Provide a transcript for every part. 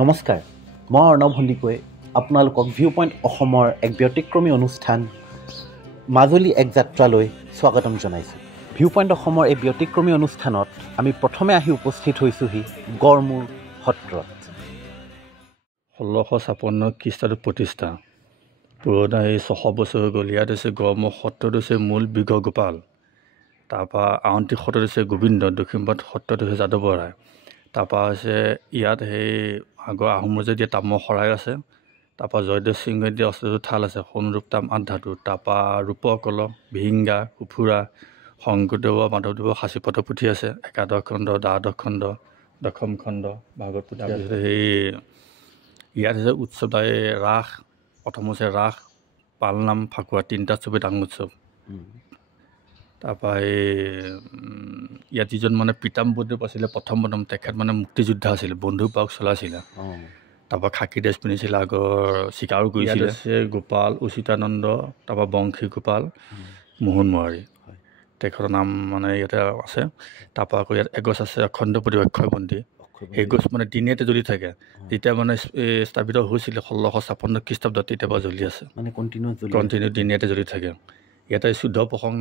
নমস্কাৰ, মই অৰ্ণৱ হন্দিকৈ আপোনালোকক ভিউ পইণ্ট অসমৰ এক ব্যতিক্ৰমী অনুষ্ঠান মাজুলী এক যাত্ৰালৈ স্বাগতম জনাইছোঁ। ভিউ পইণ্ট অসমৰ এই ব্যতিক্ৰমী অনুষ্ঠানত আমি প্ৰথমে আহি উপস্থিত হৈছোঁহি গড়মূৰ সত্ৰত। 1656 খ্ৰীষ্টাব্দত প্ৰতিষ্ঠা। পুৰণা এই 600 বছৰ হৈ গ'ল। ইয়াত হৈছে গড়মূৰ সত্ৰত হৈছে মূল বিঘগোপাল, তাৰপৰা আউনীআটী সত্ৰত হৈছে গোবিন্দ, দক্ষিণপাট সত্ৰত হৈছে যাদৱৰাই, তাৰপৰা হৈছে ইয়াত সেই আগৰ আহোম ৰজাই দিয়া তামৰ শৰাই আছে, তাৰপৰা জয়দেৱ সিংহই দিয়া অষ্টাদশ থাল আছে, সোণৰূপ তাম 8 ধাতু, তাৰপৰা ৰূপৰ কলহ, ভিংগা, সুফুৰা, শংকৰদেৱৰ মাধৱদেৱৰ সাঁচিপত্ৰ পুথি আছে, একাদশ খণ্ড, দ্বাদশ খণ্ড, দশম খণ্ড, ভাগৱত পুথি। তাৰপিছত সেই ইয়াত হৈছে উৎসৱ ৰাস, প্ৰথম হৈছে ৰাস, পালনাম, ফাকুৱা, 3টা উৎসৱেই ডাঙৰ উৎসৱ। তাৰপৰা এই ইয়াত যিজন মানে পীতাম্বৰদেৱ আছিলে প্ৰথম তেখেত মানে মুক্তিযোদ্ধা আছিলে, বন্ধুক বাওক চলাইছিলে, তাৰপৰা খাকী ড্ৰেছ পিন্ধিছিলে, আগৰ চিকাৰো কৰিছিলে। গোপাল উচিতানন্দ, তাৰপৰা বংশী গোপাল, মোহন মোৱাৰী, তেখেতৰ নাম মানে ইয়াতে আছে। তাৰপৰা আকৌ ইয়াত এগছ আছে অখণ্ডপতি অক্ষয় মন্দিৰ, সেই গছ মানে দিনেতে জ্বলি থাকে। যেতিয়া মানে স্থাপিত হৈছিলে 1656 খ্ৰীষ্টাব্দত তেতিয়াৰ পৰা জ্বলি আছে, মানে কণ্টিনিউ দিনেতে জ্বলি থাকে। ইয়াতে শুদ্ধ প্ৰসংগ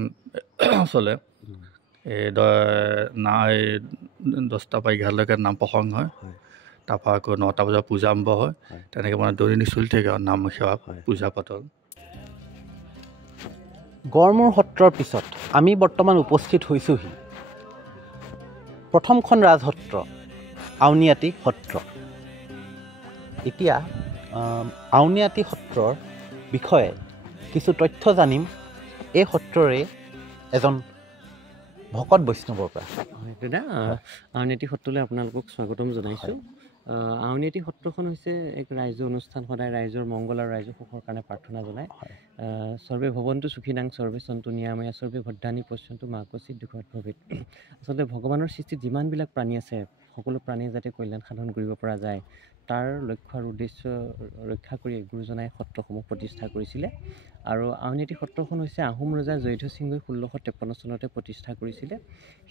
চলে, এই 10টা পৰা 11লৈকে নাম প্ৰসংগ হয়, তাৰপৰা আকৌ 9টা বজাত পূজা আৰম্ভ হয়। তেনেকৈ মানে দৈনিক চলি থাকে আৰু নাম সেৱা পূজা পাতল। গড়মূৰ সত্ৰৰ পিছত আমি বৰ্তমান উপস্থিত হৈছোঁহি প্ৰথমখন ৰাজসত্ৰ আউনীআটী সত্ৰ। এতিয়া আউনীআটী সত্ৰৰ বিষয়ে কিছু তথ্য জানিম এই সত্ৰৰে এজন ভকত বৈষ্ণৱৰ পৰা। হয় দাদা, আউনীআটী সত্ৰলৈ আপোনালোকক স্বাগতম জনাইছোঁ। আউনীআটী সত্ৰখন হৈছে এক ৰাইজৰ অনুষ্ঠান, সদায় ৰাইজৰ মংগল আৰু ৰাইজৰ সুখৰ কাৰণে প্ৰাৰ্থনা জনায়। সৰ্বে ভৱন্তু সুখীনাং সৰ্বে সন্তু নিৰাময়া সৰ্বে ভদ্ৰাণি পশ্যন্তু মা কচিত দুখত ভৱেৎ। আচলতে ভগৱানৰ সৃষ্টিত যিমানবিলাক প্ৰাণী আছে, সকলো প্ৰাণীয়ে যাতে কল্যাণ সাধন কৰিব পৰা যায়, তাৰ লক্ষ্য আৰু উদ্দেশ্য ৰক্ষা কৰি গুৰুজনাই সত্ৰসমূহ প্ৰতিষ্ঠা কৰিছিলে। আৰু আউনীআটী সত্ৰখন হৈছে আহোম ৰজা জয়ধ্বজ সিংহই 1653 চনতে প্ৰতিষ্ঠা কৰিছিলে।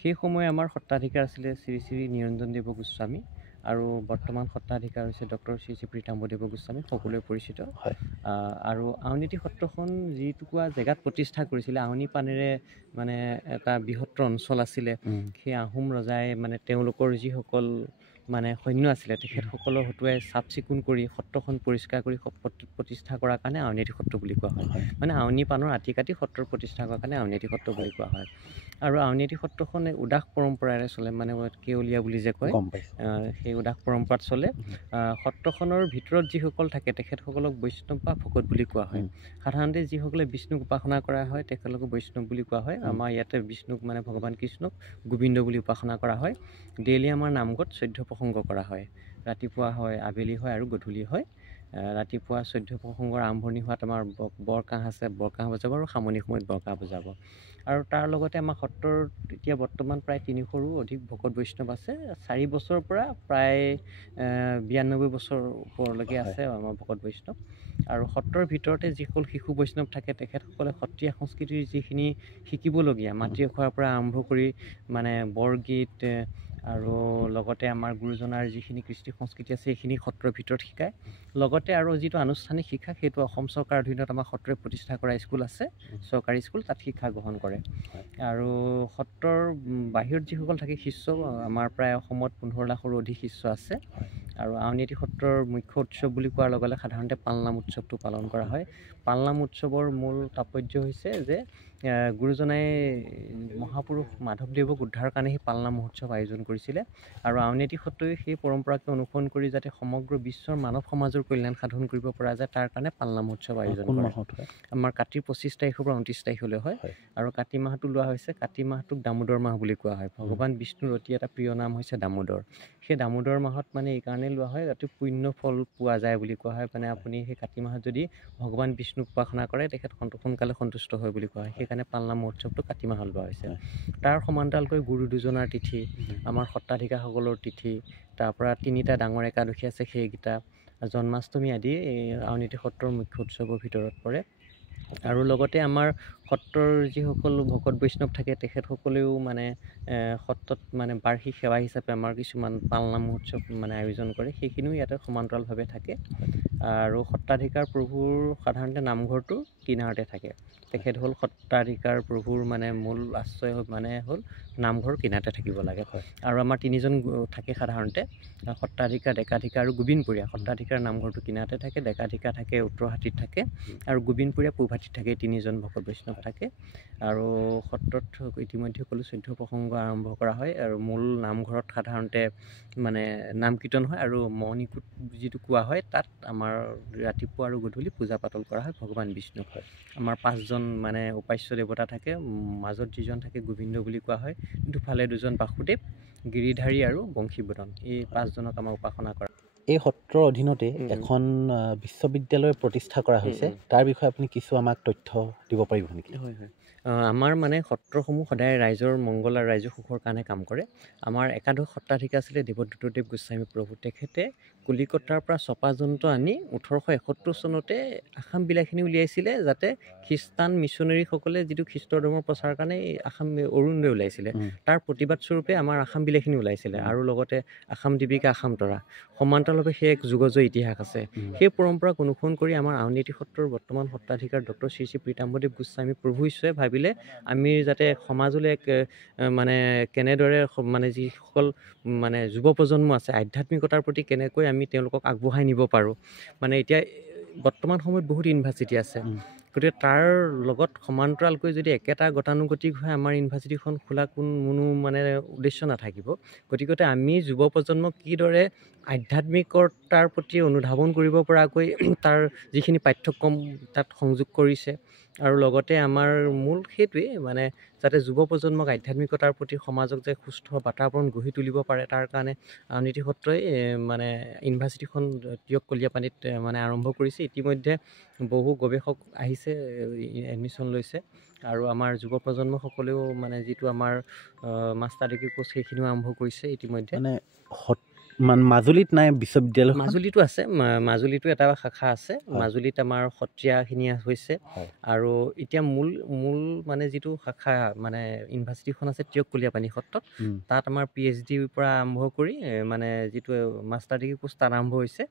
সেই সময়ে আমাৰ সত্ৰাধিকাৰ আছিলে শ্ৰী শ্ৰী নিৰঞ্জন দেৱ গোস্বামী, আৰু বৰ্তমান সত্ৰাধিকাৰ হৈছে ডক্টৰ শ্ৰী শ্ৰী পীতাম্বৰদেৱ গোস্বামী, সকলোৱে পৰিচিত। আৰু আউনীআটী সত্ৰখন যিটুকুৰা জেগাত প্ৰতিষ্ঠা কৰিছিলে, আউনী পানেৰে মানে এটা বৃহত্তৰ অঞ্চল আছিলে। সেই আহোম ৰজাই মানে তেওঁলোকৰ যিসকল মানে সৈন্য আছিলে, তেখেতসকলৰ হতুৱাই চাফ চিকুণ কৰি সত্ৰখন পৰিষ্কাৰ কৰি প্ৰতিষ্ঠা কৰাৰ কাৰণে আউনীআটী সত্ৰ বুলি কোৱা হয়। মানে আউনী পানৰ আটি কাটি সত্ৰৰ প্ৰতিষ্ঠা কৰাৰ কাৰণে আউনীআটী সত্ৰ বুলি কোৱা হয়। আৰু আউনীআটী সত্ৰখন উদাস পৰম্পৰাৰে চলে, মানে কেৱলীয়া বুলি যে কয়, সেই উদাস পৰম্পৰাত চলে। সত্ৰখনৰ ভিতৰত যিসকল থাকে তেখেতসকলক বৈষ্ণৱ বা ভকত বুলি কোৱা হয়। সাধাৰণতে যিসকলে বিষ্ণুক উপাসনা কৰা হয় তেখেতলোকক বৈষ্ণৱ বুলি কোৱা হয়। আমাৰ ইয়াতে বিষ্ণুক মানে ভগৱান কৃষ্ণক গোবিন্দ বুলি উপাসনা কৰা হয়। ডেইলি আমাৰ নামঘৰত 14 প্ৰসংগ কৰা হয়। ৰাতিপুৱা হয়, আবেলি হয় আৰু গধূলি হয়। ৰাতিপুৱা 14 প্ৰসংগৰ আৰম্ভণি হোৱাত আমাৰ বৰকাহ আছে, বৰকাহ বজাব, আৰু সামৰণি সময়ত বৰকাহ বজাব। আৰু তাৰ লগতে আমাৰ সত্ৰৰ এতিয়া বৰ্তমান প্ৰায় 300ৰো অধিক ভকত বৈষ্ণৱ আছে। 4 বছৰৰ পৰা প্ৰায় 92 বছৰ ওপৰলৈকে আছে আমাৰ ভকত বৈষ্ণৱ। আৰু সত্ৰৰ ভিতৰতে যিসকল শিশু বৈষ্ণৱ থাকে তেখেতসকলে সত্ৰীয়া সংস্কৃতিৰ যিখিনি শিকিবলগীয়া, মাটি আখৰাৰ পৰা আৰম্ভ কৰি মানে বৰগীত আৰু লগতে আমাৰ গুৰুজনাৰ যিখিনি কৃষ্টি সংস্কৃতি আছে সেইখিনি সত্ৰৰ ভিতৰত শিকায়। লগতে আৰু যিটো আনুষ্ঠানিক শিক্ষা, সেইটো অসম চৰকাৰৰ অধীনত আমাৰ সত্ৰই প্ৰতিষ্ঠা কৰা স্কুল আছে, চৰকাৰী স্কুল, তাত শিক্ষা গ্ৰহণ কৰে। আৰু সত্ৰৰ বাহিৰত যিসকল থাকে শিষ্য, আমাৰ প্ৰায় অসমত 15 লাখৰো অধিক শিষ্য আছে। আৰু আউনীআটী সত্ৰৰ মুখ্য উৎসৱ বুলি কোৱাৰ লগে লগে সাধাৰণতে পালনাম উৎসৱটো পালন কৰা হয়। পালনাম উৎসৱৰ মূল তাৎপৰ্য হৈছে যে গুৰুজনাই মহাপুৰুষ মাধৱদেৱক উদ্ধাৰৰ কাৰণে সেই পালনাম মহোৎসৱ আয়োজন কৰিছিলে। আৰু আউনীআটী সত্ৰই সেই পৰম্পৰাকে অনুসৰণ কৰি যাতে সমগ্ৰ বিশ্বৰ মানৱ সমাজৰ কল্যাণ সাধন কৰিব পৰা যায়, তাৰ কাৰণে পালনাম উৎসৱ আয়োজন কৰে। আমাৰ কাতিৰ 25 তাৰিখৰ পৰা 29 তাৰিখলৈ হয়। আৰু কাতি মাহটো লোৱা হৈছে, কাতি মাহটোক দামোদৰ মাহ বুলি কোৱা হয়। ভগৱান বিষ্ণুৰ অতি এটা প্ৰিয় নাম হৈছে দামোদৰ। সেই দামোদৰ মাহত মানে এইকাৰণেই লোৱা হয় যাতে পুণ্য ফল পোৱা যায় বুলি কোৱা হয়। মানে আপুনি সেই কাতি মাহত যদি ভগৱান বিষ্ণুক উপাসনা কৰে তেখেত সোনকালে সন্তুষ্ট হয় বুলি কোৱা হয়। সেইকাৰণে পালনাম উৎসৱটো কাতি মাহত লোৱা হৈছে। তাৰ সমান্তৰালকৈ গুৰু দুজনাৰ তিথি, আমাৰ সত্ৰাধিকাৰসকলৰ তিথি, তাৰপৰা 3টা ডাঙৰ একাদশী আছে সেইকেইটা, জন্মাষ্টমী আদি এই আউনীআটী সত্ৰৰ মুখ্য উৎসৱৰ ভিতৰত পৰে। আৰু লগতে আমাৰ সত্ৰৰ যিসকল ভকত বৈষ্ণৱ থাকে তেখেতসকলেও মানে সত্ৰত মানে বাৰ্ষিক সেৱা হিচাপে আমাৰ কিছুমান পালনাম মহোৎসৱ মানে আয়োজন কৰে, সেইখিনিও ইয়াতে সমান্তৰালভাৱে থাকে। আৰু সত্ৰাধিকাৰ প্ৰভুৰ সাধাৰণতে নামঘৰটো কিনাৰতে থাকে। তেখেত হ'ল সত্ৰাধিকাৰ প্ৰভুৰ মানে মূল আশ্ৰয় মানে হ'ল নামঘৰ কিনাৰতে থাকিব লাগে। আৰু আমাৰ তিনিজন থাকে সাধাৰণতে, সত্ৰাধিকাৰ, ডেকাধিকাৰ আৰু গোবিনপুৰীয়া। সত্ৰাধিকাৰ নামঘৰটো কিনাৰতে থাকে, ডেকাধিকাৰ থাকে উত্তৰহাটীত থাকে, আৰু গোবিনপুৰীয়া পূবহাটীত থাকে। তিনিজন ভকত বৈষ্ণৱ থাকে। আৰু সত্ৰত ইতিমধ্যে ক'লো 14 প্ৰসংগ আৰম্ভ কৰা হয়, আৰু মূল নামঘৰত সাধাৰণতে মানে নাম কীৰ্তন হয়, আৰু মণিকূট যিটো কোৱা হয় তাত আমাৰ ৰাতিপুৱা আৰু গধূলি পূজা পাতল কৰা হয় ভগৱান বিষ্ণুক। আমাৰ 5জন মানে উপাস্য দেৱতা থাকে, মাজত যিজন থাকে গোবিন্দ বুলি কোৱা হয়, দুফালে 2জন বাসুদেৱ, গিৰিধাৰী আৰু বংশীবদন, এই 5জনক আমাৰ উপাসনা কৰা। এই সত্ৰৰ অধীনতে এখন বিশ্ববিদ্যালয় প্ৰতিষ্ঠা কৰা হৈছে, তাৰ বিষয়ে আপুনি কিছু আমাক তথ্য দিব পাৰিব নেকি? হয়। আমাৰ মানে সত্ৰসমূহ সদায় ৰাইজৰ মংগল আৰু ৰাইজৰ সুখৰ কাৰণে কাম কৰে। আমাৰ একাদশ সত্ৰাধিকাৰ আছিলে দেৱদ্ৰুতদেৱ গোস্বামী প্ৰভু। তেখেতে কলিকতাৰ পৰা ছপাযন্ত্ৰ আনি 1871 চনতে আসাম বিলাসিনী উলিয়াইছিলে, যাতে খ্ৰীষ্টান মিছনেৰীসকলে যিটো খ্ৰীষ্ট ধৰ্মৰ প্ৰচাৰৰ কাৰণে আসাম অৰুণোদয় ওলাইছিলে, তাৰ প্ৰতিবাদ স্বৰূপে আমাৰ আসাম বিলাসিনী ওলাইছিলে। আৰু লগতে আসাম দীপিকা, আসাম তৰা, সমান্তৰালভাৱে সেই এক যুগজয়ী ইতিহাস আছে। সেই পৰম্পৰাক অনুসৰণ কৰি আমাৰ আউনীআটী সত্ৰৰ বৰ্তমান সত্ৰাধিকাৰ ডক্টৰ শ্ৰী শ্ৰী প্ৰীতাম্বৰদেৱ গোস্বামী প্ৰভু ঈশ্বৰে ভাবিলে আমি যাতে সমাজলৈ এক মানে কেনেদৰে মানে যিসকল মানে যুৱ প্ৰজন্ম আছে আধ্যাত্মিকতাৰ প্ৰতি কেনেকৈ আমি তেওঁলোকক আগবঢ়াই নিব পাৰোঁ। মানে এতিয়া বৰ্তমান সময়ত বহুত ইউনিভাৰ্চিটি আছে, গতিকে তাৰ লগত সমান্তৰালকৈ যদি একেটা গতানুগতিক হৈ আমাৰ ইউনিভাৰ্চিটিখন খোলা কোনো মানে উদ্দেশ্য নাথাকিব। গতিকে আমি যুৱ প্ৰজন্মক কিদৰে আধ্যাত্মিকতাৰ প্ৰতি অনুধাৱন কৰিব পৰাকৈ তাৰ যিখিনি পাঠ্যক্ৰম তাত সংযোগ কৰিছে, আৰু লগতে আমাৰ মূল সেইটোৱেই মানে যাতে যুৱ প্ৰজন্মক আধ্যাত্মিকতাৰ প্ৰতি সমাজক যে সুস্থ বাতাবৰণ গঢ়ি তুলিব পাৰে, তাৰ কাৰণে আউনীআটী সত্ৰই মানে ইউনিভাৰ্চিটিখন টিয়ক কলীয়াপানীত মানে আৰম্ভ কৰিছে। ইতিমধ্যে বহু গৱেষক আহিছে, এডমিশ্যন লৈছে, আৰু আমাৰ যুৱ প্ৰজন্মসকলেও মানে যিটো আমাৰ মাষ্টাৰ ডিগ্ৰী কোৰ্চ সেইখিনিও আৰম্ভ কৰিছে ইতিমধ্যে। মানে মাজুলীত নাই বিশ্ববিদ্যালয়? মাজুলীতো আছে, মাজুলীতো এটা শাখা আছে। মাজুলীত আমাৰ সত্ৰীয়াখিনি হৈছে, আৰু এতিয়া মূল মানে যিটো শাখা মানে ইউনিভাৰ্চিটিখন আছে টিয়ক কলীয়াপানী সত্ৰত, তাত আমাৰ PhDৰ পৰা আৰম্ভ কৰি মানে যিটো মাষ্টাৰ ডিগ্ৰী কোৰ্চ তাত আৰম্ভ হৈছে।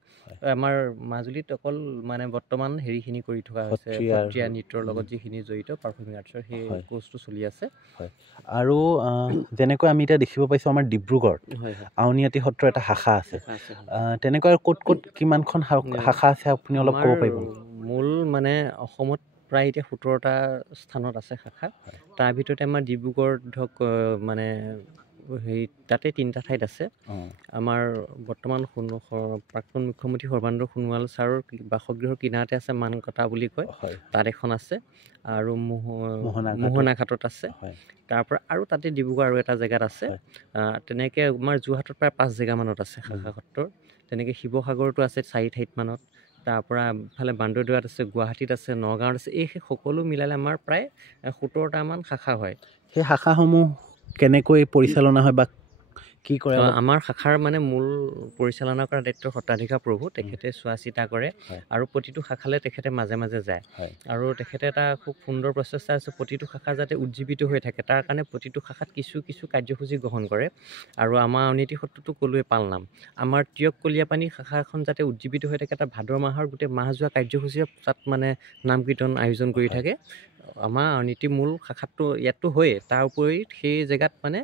আমাৰ মাজুলীত অকল মানে বৰ্তমান হেৰিখিনি কৰি থকা হৈছে, সত্ৰীয়া নৃত্যৰ লগত যিখিনি জড়িত পাৰফৰ্মিং আৰ্টছৰ সেই কোৰ্চটো চলি আছে। আৰু যেনেকৈ আমি এতিয়া দেখিব পাইছোঁ আমাৰ ডিব্ৰুগড়ত আউনীআটী সত্ৰৰ এটা শাখা আছে, তেনেকৈ ক'ত কিমানখন শাখা আছে আপুনি অলপ ক'ব পাৰিব? মূল মানে অসমত প্ৰায় এতিয়া 17টা স্থানত আছে শাখা। তাৰ ভিতৰতে আমাৰ ডিব্ৰুগড় ধৰক মানে হেৰি তাতে 3টা ঠাইত আছে। আমাৰ বৰ্তমান প্ৰাক্তন মুখ্যমন্ত্ৰী সৰ্বানন্দ সোণোৱাল ছাৰৰ বাসগৃহৰ কিনাৰতে আছে, মানকটা বুলি কয়, তাত এখন আছে, আৰু মোহনাঘাটত আছে। তাৰপৰা আৰু তাতে ডিব্ৰুগড় আৰু এটা জেগাত আছে। তেনেকৈ আমাৰ যোৰহাটত প্ৰায় 5 জেগামানত আছে শাখা সত্ৰৰ। তেনেকৈ শিৱসাগৰতো আছে 4 ঠাইত মানত। তাৰপৰা ইফালে বান্দৰদোৱাত আছে, গুৱাহাটীত আছে, নগাঁৱত আছে। এই সকলো মিলালে আমাৰ প্ৰায় 17টামান শাখা হয়। সেই শাখাসমূহ কেনেকৈ পৰিচালনা হয় বা কি কৰে? আমাৰ শাখাৰ মানে মূল পৰিচালনা কৰা দায়িত্ব সত্ৰাধিকাৰ প্ৰভু, তেখেতে চোৱা চিতা কৰে, আৰু প্ৰতিটো শাখালৈ তেখেতে মাজে মাজে যায়। আৰু তেখেতে এটা খুব সুন্দৰ প্ৰচেষ্টা আছে, প্ৰতিটো শাখা যাতে উজ্জীৱিত হৈ থাকে তাৰ কাৰণে প্ৰতিটো শাখাত কিছু কাৰ্যসূচী গ্ৰহণ কৰে। আৰু আমাৰ আউনীআটী সত্ৰতো ক'লোৱে পালনাম, আমাৰ টিয়ক কলীয়াপানী শাখাখন যাতে উজ্জীৱিত হৈ থাকে, তাত ভাদ মাহৰ গোটেই মাহ যোৱা কাৰ্যসূচীৰে তাত মানে নাম কীৰ্তন আয়োজন কৰি থাকে। আমাৰ আউনীআটী মূল শাখাটো ইয়াতো হয়েই, তাৰ উপৰি সেই জেগাত মানে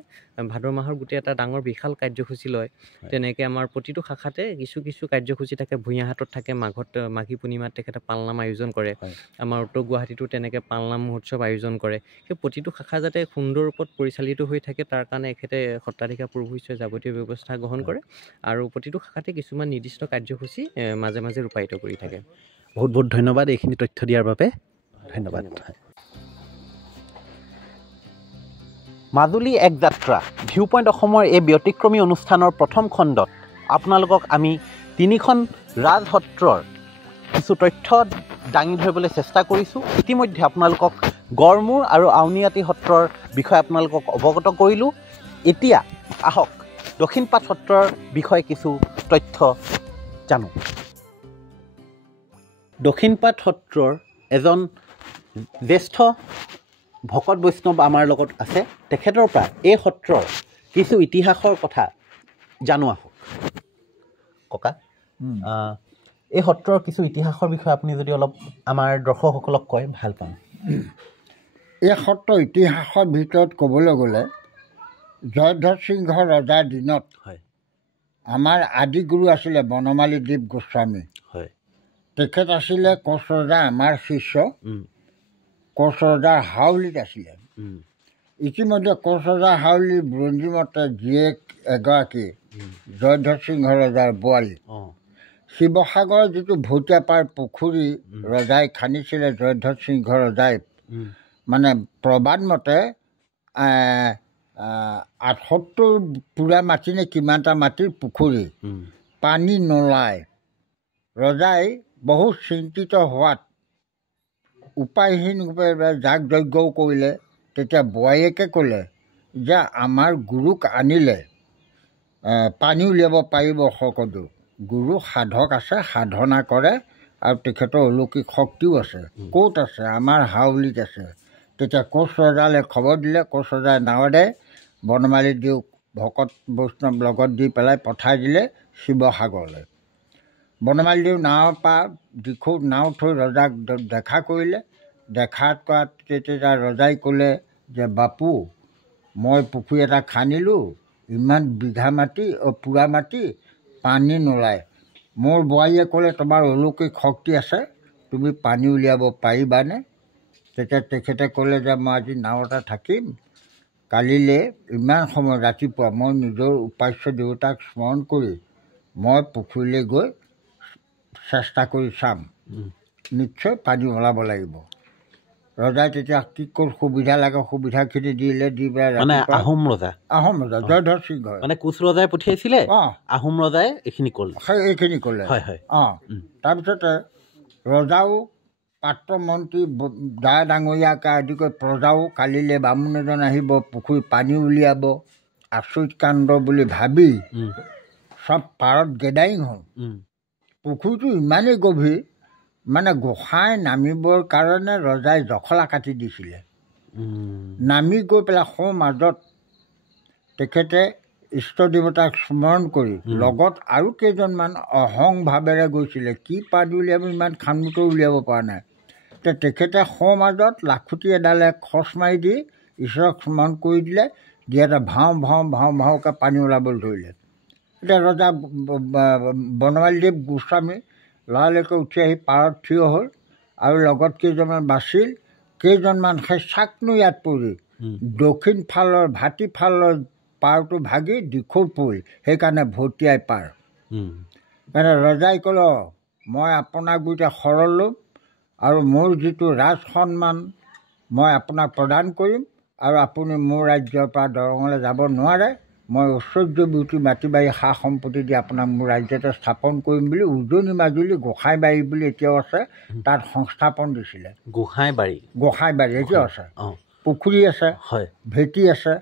ভাদ মাহৰ গোটেই এটা ডাঙৰ বিশাল কাৰ্যসূচী লয়। তেনেকৈ আমাৰ প্ৰতিটো শাখাতে কিছু কাৰ্যসূচী থাকে। ভূঞাহাটত থাকে, মাঘী পূৰ্ণিমাত তেখেতে পালনাম আয়োজন কৰে। আমাৰ উত্তৰ গুৱাহাটীতো তেনেকৈ পালনাম মহোৎসৱ আয়োজন কৰে। সেই প্ৰতিটো শাখা যাতে সুন্দৰ ৰূপত পৰিচালিত হৈ থাকে তাৰ কাৰণে এখেতে সত্ৰাধিকাৰ প্ৰভু ঈশ্বৰে যাৱতীয় ব্যৱস্থা গ্ৰহণ কৰে, আৰু প্ৰতিটো শাখাতে কিছুমান নিৰ্দিষ্ট কাৰ্যসূচী মাজে মাজে ৰূপায়িত কৰি থাকে। বহুত বহুত ধন্যবাদ এইখিনি তথ্য দিয়াৰ বাবে। ধন্যবাদ। মাজুলী এক যাত্ৰা ভিউ পইণ্ট অসমৰ এই ব্যতিক্ৰমী অনুষ্ঠানৰ প্ৰথম খণ্ডত আপোনালোকক আমি 3খন ৰাজসত্ৰৰ কিছু তথ্য দাঙি ধৰিবলৈ চেষ্টা কৰিছোঁ। ইতিমধ্যে আপোনালোকক গড়মূৰ আৰু আউনীআটী সত্ৰৰ বিষয়ে আপোনালোকক অৱগত কৰিলোঁ। এতিয়া আহক দক্ষিণপাট সত্ৰৰ বিষয়ে কিছু তথ্য জানো। দক্ষিণপাট সত্ৰৰ এজন জ্যেষ্ঠ ভকত বৈষ্ণৱ আমাৰ লগত আছে, তেখেতৰ পৰা এই সত্ৰৰ কিছু ইতিহাসৰ কথা জানো আহক। ককা, এই সত্ৰৰ কিছু ইতিহাসৰ বিষয়ে আপুনি যদি অলপ আমাৰ দৰ্শকসকলক কয় ভাল পাম। এই সত্ৰৰ ইতিহাসৰ ভিতৰত ক'বলৈ গ'লে জয়ধ্বজ সিংহ ৰজাৰ দিনত হয় আমাৰ আদি গুৰু আছিলে বনমালী দেৱ গোস্বামী। হয় তেখেত আছিলে কোচ ৰজা আমাৰ শিষ্য, কোচ ৰজাৰ হাউলিত আছিলে। ইতিমধ্যে কোচ ৰজাৰ হাউলিৰ বুৰঞ্জী মতে জীয়েক এগৰাকী জয়ধ্বজ সিংহ ৰজাৰ বোৱাৰী। শিৱসাগৰৰ যিটো ভৌতিয়াপাৰ পুখুৰী ৰজাই খান্দিছিলে জয়ধ্বজ সিংহ ৰজাই, মানে প্ৰবাদ মতে ৭৮ পুৰা মাটি নে কিমানটা মাটিৰ পুখুৰী, পানী নোলায়। ৰজাই বহুত চিন্তিত হোৱাত উপায়হীনভাৱে যাগ যজ্ঞও কৰিলে। তেতিয়া বোৱাৰীয়েকে ক'লে যে আমাৰ গুৰুক আনিলে পানী উলিয়াব পাৰিব সকলো। গুৰু সাধক আছে, সাধনা কৰে আৰু তেখেতৰ অলৌকিক শক্তিও আছে। ক'ত আছে? আমাৰ হাউলিত আছে। তেতিয়া কোচ ৰজালৈ খবৰ দিলে। কোচ ৰজাই নাৱেৰে বনমালী দেউক ভকত বৈষ্ণৱ লগত দি পেলাই পঠাই দিলে শিৱসাগৰলৈ। বনমালী দেউ নাৱৰ পৰা দিখৌত নাও থৈ ৰজাক দেখা কৰিলে। দেখাত কৰাত তেতিয়া ৰজাই ক'লে যে বাপু, মই পুখুৰী এটা খান্দিলোঁ, ইমান বিঘা মাটি পুৰা মাটি, পানী নোলায়। মোৰ বোৱাৰীয়ে ক'লে তোমাৰ অলৌকিক শক্তি আছে, তুমি পানী উলিয়াব পাৰিবানে? তেতিয়া তেখেতে ক'লে যে মই আজি নাৱতে থাকিম, কালিলৈ ইমান সময় ৰাতিপুৱা মই নিজৰ উপাস্য দেৱতাক স্মৰণ কৰি মই পুখুৰীলৈ গৈ চেষ্টা কৰি চাম, নিশ্চয় পানী ওলাব লাগিব। ৰজাই তেতিয়া কি ক'ত সুবিধা লাগে সুবিধাখিনি দিলে। দি পেলাই আহোম ৰজা জয়ধ্বজ সিংহ মানে কোচ ৰজাই পঠিয়াইছিলে, আহোম ৰজাই এইখিনি ক'লে। এইখিনি ক'লে। তাৰপিছতে ৰজাও পাত্ৰ মন্ত্ৰী দা ডাঙৰীয়াকে আদি কৰি প্ৰজাও কালিলৈ বামুণ এজন আহিব, পুখুৰী পানী উলিয়াব, আচৰিত কাণ্ড বুলি ভাবি চব পাৰত গেডাৰিং হ'ল। পুখুৰীটো ইমানেই গভীৰ, মানে গোসাঁই নামিবৰ কাৰণে ৰজাই জখলা কাটি দিছিলে। নামি গৈ পেলাই সোঁ মাজত তেখেতে ইষ্ট দেৱতাক স্মৰণ কৰি লগত আৰু কেইজনমান অহংভাৱেৰে গৈছিলে। কি পানী উলিয়াব, ইমান খান্দোতেও উলিয়াব পৰা নাই। তেখেতে সোঁ মাজত লাখুটি এডালে খচ মাৰি দি ঈশ্বৰক স্মৰণ কৰি দিলে। দিয়াতে ভাও ভাও ভাও ভাওকৈ পানী ওলাবলৈ ধৰিলে। এতিয়া ৰজা বনমালী দেৱ গোস্বামী লৰালৰিকৈ উঠি আহি পাৰত থিয় হ'ল আৰু লগত কেইজনমান বাছিল। কেইজনমান সেই চাকনৈয়াত পৰি দক্ষিণ ফালৰ ভাটি ফালৰ পাৰটো ভাগি দিখৌ পৰিল। সেইকাৰণে ভটিয়াই পাৰ। ৰজাই ক'লে মই আপোনাক বুলিতে শৰণ ল'ম আৰু মোৰ যিটো ৰাজ সন্মান মই আপোনাক প্ৰদান কৰিম আৰু আপুনি মোৰ ৰাজ্যৰ পৰা দৰঙলৈ যাব নোৱাৰে। মই ঐশ্বৰ্য বিউতি মাটি বাৰী সা সম্পত্তি দি আপোনাক মোৰ ৰাজ্যতে স্থাপন কৰিম বুলি উজনি মাজুলী গোসাঁইবাৰী বুলি এতিয়াও আছে, তাত সংস্থাপন দিছিলে। গোসাঁইবাৰী এতিয়াও আছে, পুখুৰী আছে, ভেটি আছে,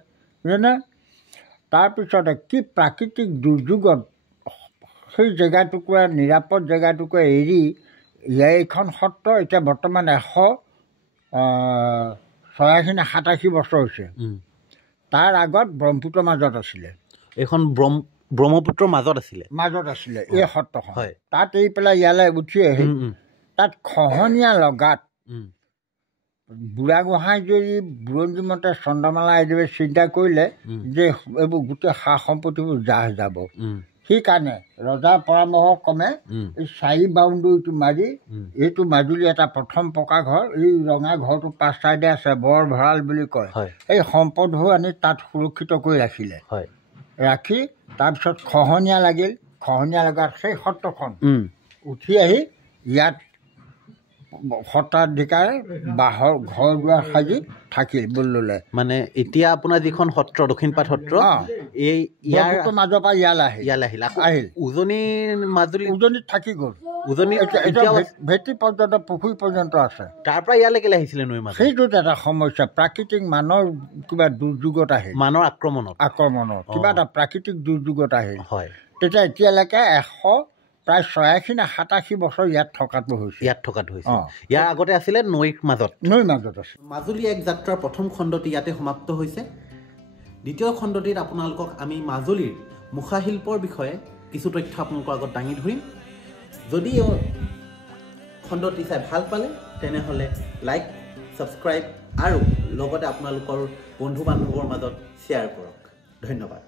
বুজিছেনে? তাৰপিছতে কি প্ৰাকৃতিক দুৰ্যোগত সেই জেগাটুকুৰা নিৰাপদ জেগাটুকুৰা এৰি এইখন সত্ৰ এতিয়া বৰ্তমান 186 নে 87 বছৰ হৈছে। তাৰ আগত ব্ৰহ্মপুত্ৰৰ মাজত আছিলে। এইখন ব্ৰহ্মপুত্ৰৰ মাজত আছিলে এই সত্ৰখন। তাত এৰি পেলাই ইয়ালৈ উঠি আহি তাত খহনীয়া লগাত বুঢ়াগোহাঁই যদি বুৰঞ্জী মতে চন্দ্ৰমালা এদেৱে চিন্তা কৰিলে যে এইবোৰ গোটেই সা সম্পত্তিবোৰ জাহ যাব। সেইকাৰণে ৰজাৰ পৰামৰ্শ ক্ৰমে এই 4 বাউণ্ডৰীটো মাৰি এইটো মাজুলী এটা প্ৰথম পকা ঘৰ, এই ৰঙা ঘৰটো 5 চাইডে আছে, বৰ ভঁৰাল বুলি কয়। এই সম্পদবোৰ আনি তাত সুৰক্ষিত কৰি ৰাখিলে। ৰাখি তাৰপিছত খহনীয়া লাগিল। খহনীয়া লগাত সেই সত্ৰখন উঠি আহি ইয়াত সত্ৰাধিকাৰে বাঁহৰ ঘৰ দুৱাৰ সাজি থাকিল বুলিলে। মানে এতিয়া আপোনাৰ যিখন সত্ৰ দক্ষিণপাট সত্ৰ, এই ইয়াৰ মাজৰ পৰা ইয়ালৈ আহিল। উজনিত থাকি গ'ল। ভেটি পৰ্যন্ত পুখুৰী পৰ্যন্ত আছে। তাৰ পৰা ইয়ালৈ কেলে আহিছিলে নৈ মাজত? সেইটোত এটা সমস্যা, প্ৰাকৃতিক মানৰ কিবা দুৰ্যোগত আহিল, মানৰ আক্ৰমণত কিবা এটা প্ৰাকৃতিক দুৰ্যোগত আহিল। তেতিয়া এতিয়ালৈকে প্ৰায় 86 নে 87 বছৰ ইয়াত থকাটো হৈছে। ইয়াৰ আগতে আছিলে নৈৰ মাজত আছে। মাজুলী এক যাত্ৰাৰ প্ৰথম খণ্ডটি ইয়াতে সমাপ্ত হৈছে। দ্বিতীয় খণ্ডটিত আপোনালোকক আমি মাজুলীৰ মুখাশিল্পৰ বিষয়ে কিছু তথ্য আপোনালোকৰ আগত দাঙি ধৰিম। যদি খণ্ডটি চাই ভাল পালে তেনেহ'লে লাইক, ছাবস্ক্ৰাইব আৰু লগতে আপোনালোকৰ বন্ধু বান্ধৱৰ মাজত শ্বেয়াৰ কৰক। ধন্যবাদ।